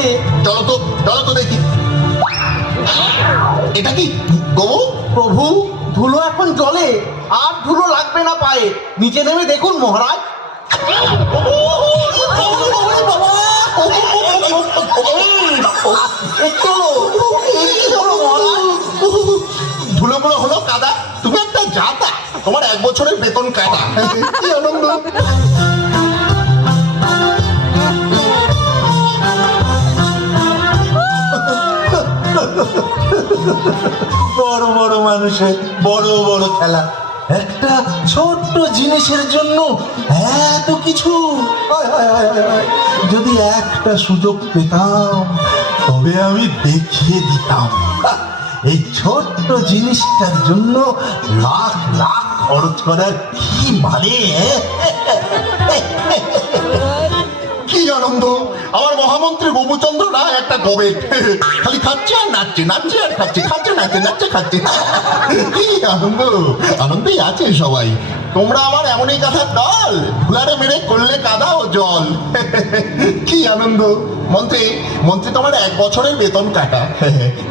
জলে। চলো তো দেখি। এটা কি গো? প্রভু, ধুলো এখন জলে, আর ধুলো লাগবে না পায়ে। নিচে নেমে দেখুন মহারাজ। ধুলোগুলো হলো কাদা, তুমি একটা যাতা, তোমার 1 বছরের বেতন কাটা। কি আনন্দ! বড় বড় মানুষের বড় বড় খেলা, একটা ছোট্ট জিনিসের জন্য এত কিছু। হায় হায় হায় হায় হায়। যদি একটা সুযোগ পেতাম তবে আমি দেখিয়ে দিতাম এই ছোট্ট জিনিসটার জন্য লাখ লাখ খরচ করার কি মানে। কি আনন্দ! আমার মহামন্ত্রী গোপুচন্দ্র না একটা গোবে, খালি খাচ্ছে আর নাচছে, নাচছে আর খাচ্ছে, খাচ্ছে নাচছে, নাচছে খাচ্ছে। কি আনন্দ! আনন্দেই আছে সবাই। তোমরা আমার এমনই কাঁথার দল, ধুলারে মেরে করলে কাদা ও জল। কি আনন্দ! মন্ত্রী তোমার 1 বছরের বেতন কাটা।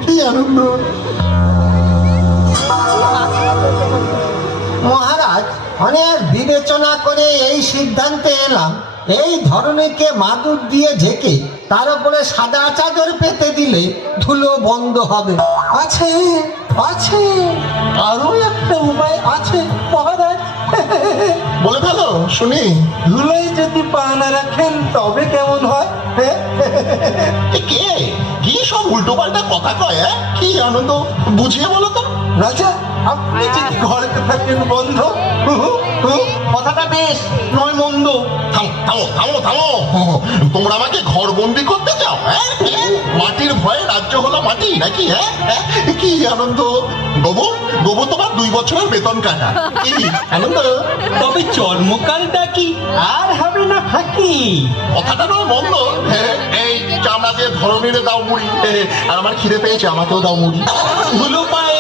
কি আনন্দ! মহারাজ, অনেক বিবেচনা করে এই সিদ্ধান্তে এলাম, এই ধরনীকে মাদুর দিয়ে ঢেকে তার উপরে সাদা চাদর পেতে দিলে ধুলো বন্ধ হবে। আছে আছে, আরো একটা উপায় আছে মহারাজ। বলে ফেলো শুনি। ধুলোয় যদি পা না রাখেন তবে কেমন হয়? কে কি সব উল্টো পাল্টা কথা কয়? কি আনন্দ, বুঝিয়ে বলো তো। রাজা, আপনি যদি ঘরেতে থাকেন বন্ধ, কথাটা বেশ নয় মন্দ। থামো। তোমরা আমাকে ঘর বন্দি করতে চাও? মাটির ভয়ে রাজ্য হলো মাটি নাকি? কি আনন্দ! গোবু তোমার 2 বছরের বেতন কাটা। কি আনন্দ! তবে চর্মকালটা কি আর হবে না ফাঁকি? কথাটা নয় মন্দ। এই চামড়া দিয়ে ধরনীরে দাও মুড়ি, আর আমার খিদে পেয়েছে, আমাকেও দাও মুড়ি। ধুলো পায়ে